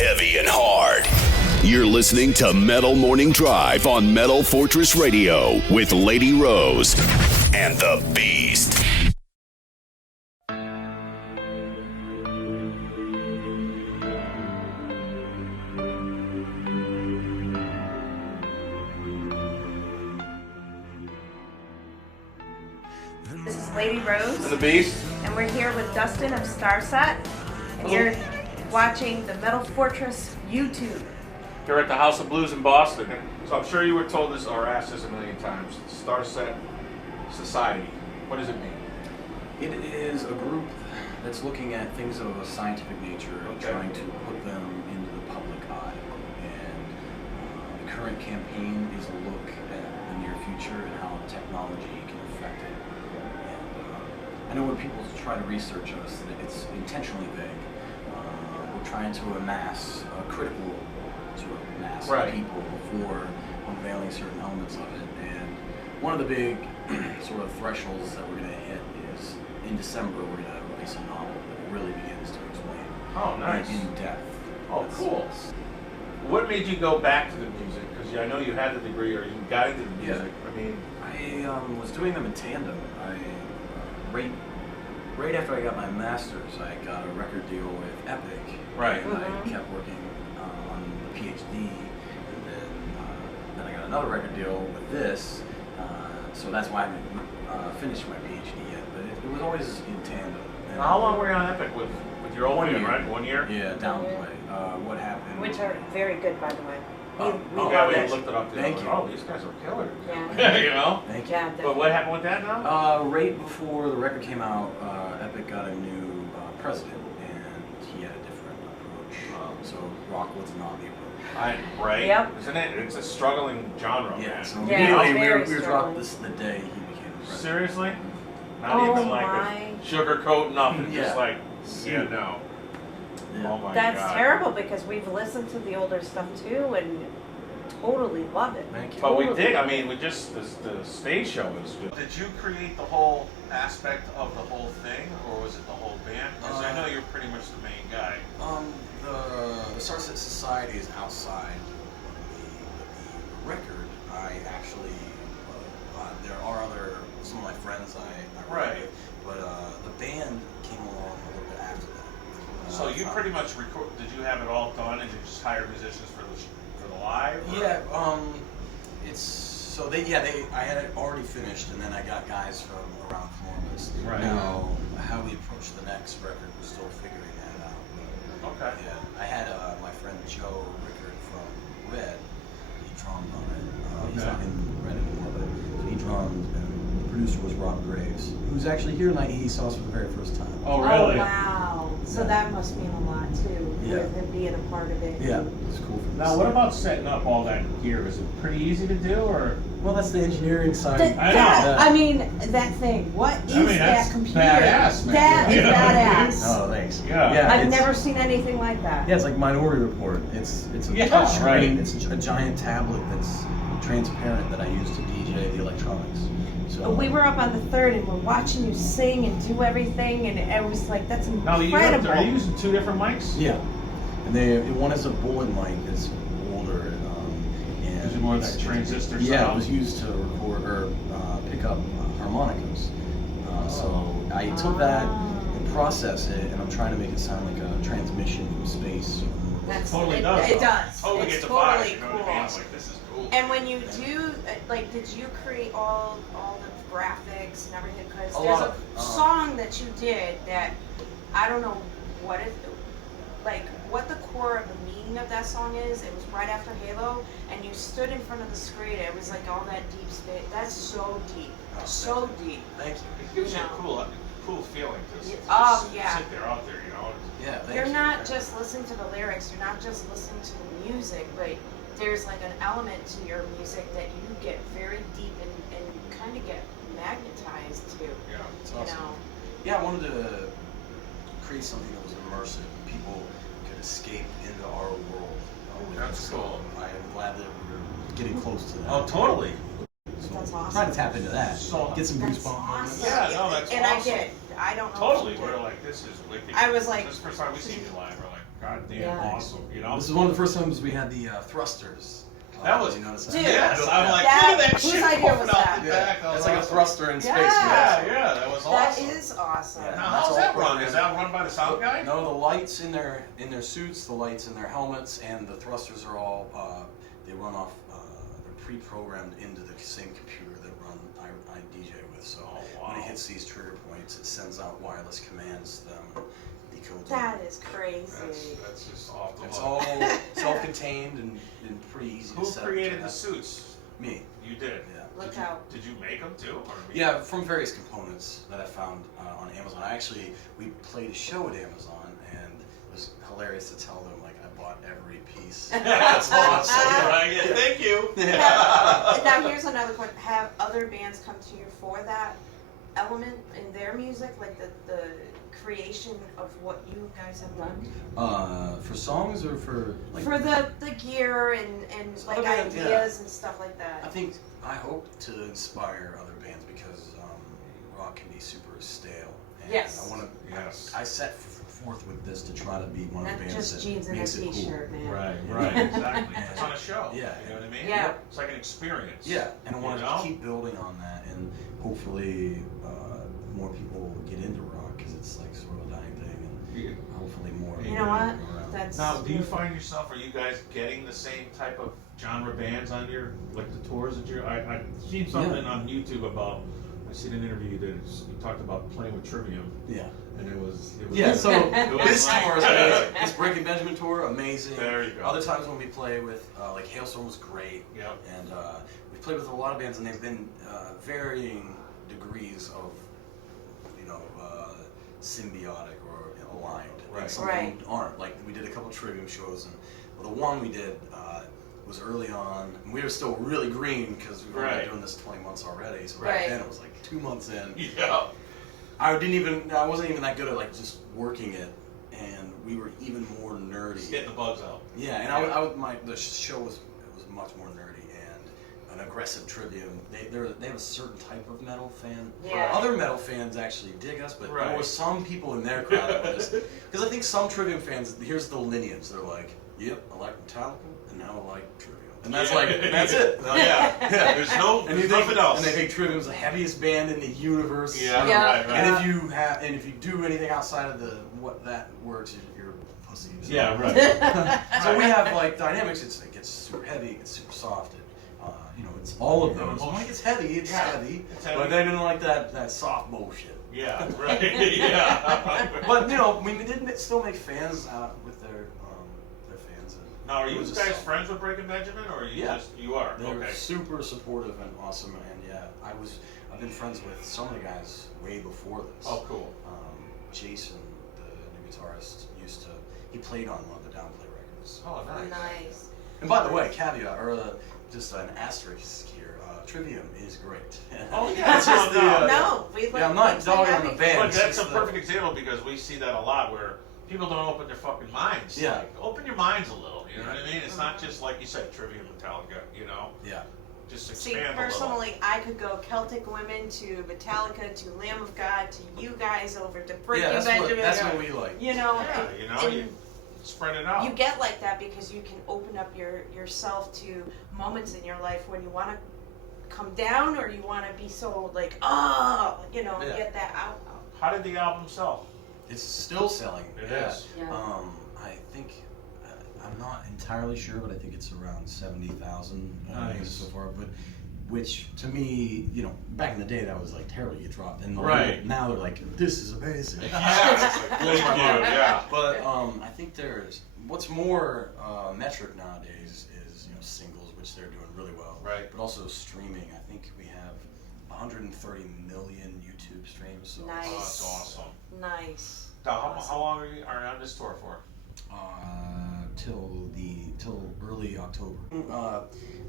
heavy and hard. You're listening to Metal Morning Drive on Metal Fortress Radio with Lady Rose and the Beast. This is Lady Rose. And the Beast. And we're here with Dustin of Starset. And you're watching the Metal Fortress YouTube. Here at the House of Blues in Boston. So I'm sure you were told this or asked this a million times. Starset Society. What does it mean? It is a group that's looking at things of a scientific nature and trying to put them into the public eye. And the current campaign is a look at the near future and how technology can affect it. And I know when people try to research us, that it's intentionally vague. We're trying to amass a critical sort of mass of people before unveiling certain elements of it. And one of the big sort of thresholds that we're going to hit is in December we're going to release a novel that really begins to explain in depth. Oh, cool. What made you go back to the music? Because I know you had the degree or you got into the music. Yeah. I mean, I was doing them in tandem. Right after I got my master's, I got a record deal with Epic. Right. And I kept working on the PhD, and then I got another record deal with this. So that's why I haven't finished my PhD yet. But it was always in tandem. And how long were you on Epic with your old band, right? 1 year? Yeah, downplay. What happened? Which are very good, by the way. We we looked it up. Thank you. Oh, these guys are killers. Yeah. You know? Thank you. Yeah, But what happened with that now? Right before the record came out, Epic got a new president, and he had a different approach. So rock was not the approach. Right? Yep. Isn't it? It's a struggling genre, Yeah, man. so Yeah, immediately we very were dropped this the day he became president. Seriously? Not even like a sugarcoat, nothing. Yeah. Just like, yeah, no. Yeah. Oh my That's God. terrible because we've listened to the older stuff too and totally love it. Thank you. But we dig. I mean, the stage show is good. Did you create the whole aspect of the whole thing, or was it the whole band? Because I know you're pretty much the main guy. The Starset Society is outside of the record. I actually, there are some of my friends I write with, but the band came along a little bit after that. So you pretty much record. Did you have it all done, and you just hired musicians for the live? Or? Yeah, I had it already finished, and then I got guys from around Columbus. Right. Now, how we approach the next record, we're still figuring that out. Okay. Yeah, I had my friend Joe Rickard from Red. He drummed on it. He's not in Red anymore, but he drummed, and the producer was Rob Graves, who's actually here tonight. He saw us for the very first time. Oh, really? Oh, wow. So that must mean a lot too, with him being a part of it. Yeah, it's cool for Now, what about setting up all that gear? Is it pretty easy to do, or? Well, that's the engineering side. I know. I mean, that thing. What is that that's computer? badass, man. That is You know what I mean? badass. Oh, thanks. Yeah. I've it's- never seen anything like that. Yeah, it's like Minority Report. It's a Yeah, touch screen. right. It's a giant tablet that's transparent that I use to DJ the electronics. So We were up on the third and we're watching you sing and do everything, and it was like, that's Now, incredible. are you using two different mics? yeah, and one is a bullet mic that's older. And Is it more it's- like transistor Yeah, sound? it was used to record or pick up harmonicas. So I took that and processed it, and I'm trying to make it sound like a transmission from space. That's, Totally it, does. It does. Totally It's gets a totally vibe. You know cool. what I mean? I'm like, this is cool. And when you do, like, did you create all the graphics and everything? Because A there's lot. a song that you did that I don't know what it, like, what the core of the meaning of that song is. It was right after Halo, and you stood in front of the screen. It was like all that deep space. That's so deep, so deep. Thank you. It gives you a cool feeling to sit there out there, you know. Yeah, thank You're you. not just listening to the lyrics. You're not just listening to the music, but there's like an element to your music that you get very deep and kind of get magnetized to. Yeah, it's You awesome. know. Yeah, I wanted to create something that was immersive. People could escape into our world. That's cool. I am glad that we're getting close to that. Oh, totally. So That's awesome. trying to tap into that. So- Get some That's goosebumps. awesome. Yeah, no, that's and awesome. I get it. I don't know. Totally, if you we're did. like, this is wicked. I was like- this is the first time we seen you live. We're like, God damn, Yeah. awesome. You know, This is one of the first times we had the thrusters. That was- you notice that? Dude. yes. I'm like, That- look at that whose shit idea popping was out that? the back. That was It's like a awesome. thruster in space. Yeah. Yeah, that was That awesome. is awesome. Yeah. Now, That's how's all that run? programmed. Is that run by the sound guy? No, the lights in their suits, the lights in their helmets, and the thrusters are all they run off. They're pre-programmed into the same computer that I DJ with. So when it hits these trigger points, it sends out wireless commands. Decode them. That is crazy. That's just off the It's hook. all self-contained and pretty easy Who to set up. created the suits? Me. You did. Yeah. Look out. Did you make them too? Or Yeah, from various components that I found on Amazon. We played a show at Amazon, and it was hilarious to tell them like I bought every piece. That's all I'm saying. Right, yeah, thank you. Now here's another point. Have other bands come to you for that element in their music, like the creation of what you guys have done? For songs or for like? For the gear and like Other bands, ideas and stuff like that. I hope to inspire other bands because rock can be super stale. And Yes. I want to. Yes. I set forth with this to try to be one of Not the bands just that jeans and a makes it cool. t-shirt, man. Right, exactly. It's on a show. Yeah. You know what I mean? Yeah. It's like an experience. Yeah, and I want You to know? keep building on that, and hopefully more people get into rock because it's like sort of a dying thing, and hopefully more. You know what? around. That's Now, do you find yourself, are you guys getting the same type of genre bands on your, like the tours that you're, I've seen something on YouTube about, I seen an interview you did, you talked about playing with Trivium, Yeah. and it was Yeah, so it was this like- tour is amazing. This Breaking Benjamin tour, amazing. There you go. Other times when we play with, like Hailstorm was great. Yep. And we played with a lot of bands, and they've been varying degrees of, symbiotic or aligned. Right. And some Right. of them aren't. Like we did a couple Trivium shows, and the one we did was early on. And we were still really green because we've only Right. been doing this 20 months already. So Right. back then it was like 2 months in. Yeah. I wasn't even that good at like just working it, and we were even more nerdy. Just getting the bugs out. Yeah, and the show was much more nerdy and an aggressive Trivium. They have a certain type of metal fan. Yeah. Other metal fans actually dig us, but Right. there were some people in their crowd that were just because I think some Trivium fans. Here's the lineage. They're like, yep, I like Metallica, and now I like Trivium, and that's that's it. Oh, yeah. There's nothing else. And they think Trivium's the heaviest band in the universe. Yeah, Yeah. right. And if you do anything outside of what that works, you're a pussy. So. Yeah, right. So we have like dynamics. It gets super heavy. It gets super soft. It's all of those. When it gets heavy, it's heavy. It's heavy. But they didn't like that soft bullshit. Yeah, right. Yeah. But we did still make fans with their fans. And Now, are it you was guys just- friends with Breaking Benjamin, or are you Yeah. you are? They're Okay. super supportive and awesome. And yeah, I've been friends with some of the guys way before this. Oh, cool. Jason, the new guitarist, he played on one of the Downplay records. Oh, nice. Nice. And by the way, caveat, or just an asterisk here, Trivium is great. Oh, yeah. It's just No, we like. yeah, I'm not we dogging like on the having- band. But it's that's a just the- perfect example because we see that a lot where people don't open their fucking minds. Yeah. Like, open your minds a little, you know what I mean? It's not just like you said, Trivium, Metallica, Yeah. Just See, expand a little. personally, I could go Celtic Women to Metallica to Lamb of God to you guys over to Breaking Yeah, Benjamin. that's what we like. You know, Yeah, and you spread it out. you get like that because you can open up yourself to moments in your life when you want to come down or you want to be so like, and Yeah. get that out. How did the album sell? It's still selling. It yeah. is. Yeah. I think I'm not entirely sure, but I think it's around 70,000 Nice. so far. But which to me, back in the day, that was like terrible. You dropped, and Right. now they're like, this is amazing. Yeah, it's like, thank you, yeah. But I think there's what's more metric nowadays is singles, which they're doing really well. Right. But also streaming. I think we have 130 million YouTube streams. So Nice. Oh, that's awesome. Nice. Now, how long are you on this tour for? Till early October.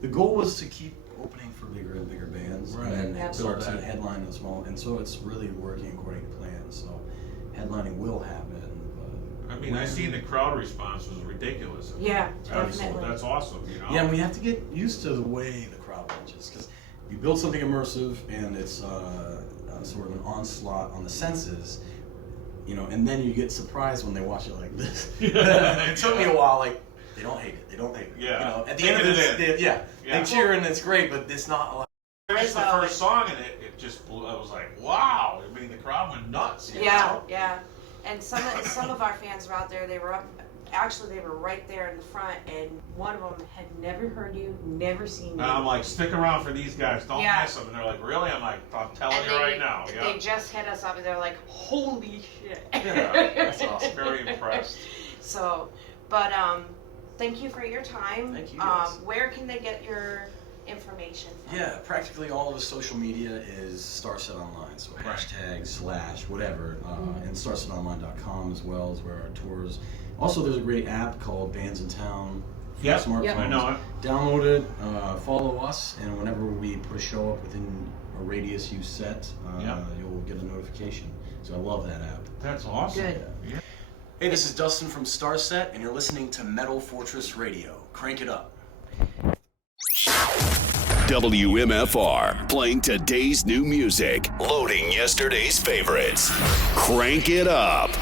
The goal was to keep opening for bigger and bigger bands, Right. and then Yep. start to Build that. headline the small. And so it's really working according to plan. So headlining will happen. But I mean, I seen the crowd response was ridiculous. Yeah, That's definitely. awesome, yeah, and we have to get used to the way the crowd launches because we build something immersive, and it's sort of an onslaught on the senses, you know, and then you get surprised when they watch it like this. It took me a while, like, they don't hate it. Yeah. You know, at the end of this, they cheer and it's great, but it's not like. Here's the first song, and it just blew. I was like, wow. I mean, the crowd went nuts. You know? Yeah. And some of our fans were out there. They were up. Actually, they were right there in the front, and one of them had never heard you, never seen you. And I'm like, stick around for these guys. Don't miss them. And they're like, really? I'm like, I'm telling you right now. Yeah. They just hit us up, and they're like, holy shit. Yeah, that's awesome. Very impressed. So, but thank you for your time. Thank you guys. Where can they get your information from? Yeah, practically all of the social media is Starset Online, so # whatever, and StarsetOnline.com as well is where our tours. Also, there's a great app called Bands in Town for smartphones. I know it. Download it, follow us, and whenever we put a show up within a radius you set, you'll get a notification. So I love that app. That's awesome. Good. Yeah. Hey, this is Dustin from Starset, and you're listening to Metal Fortress Radio. Crank it up. WMFR, playing today's new music, loading yesterday's favorites. Crank it up.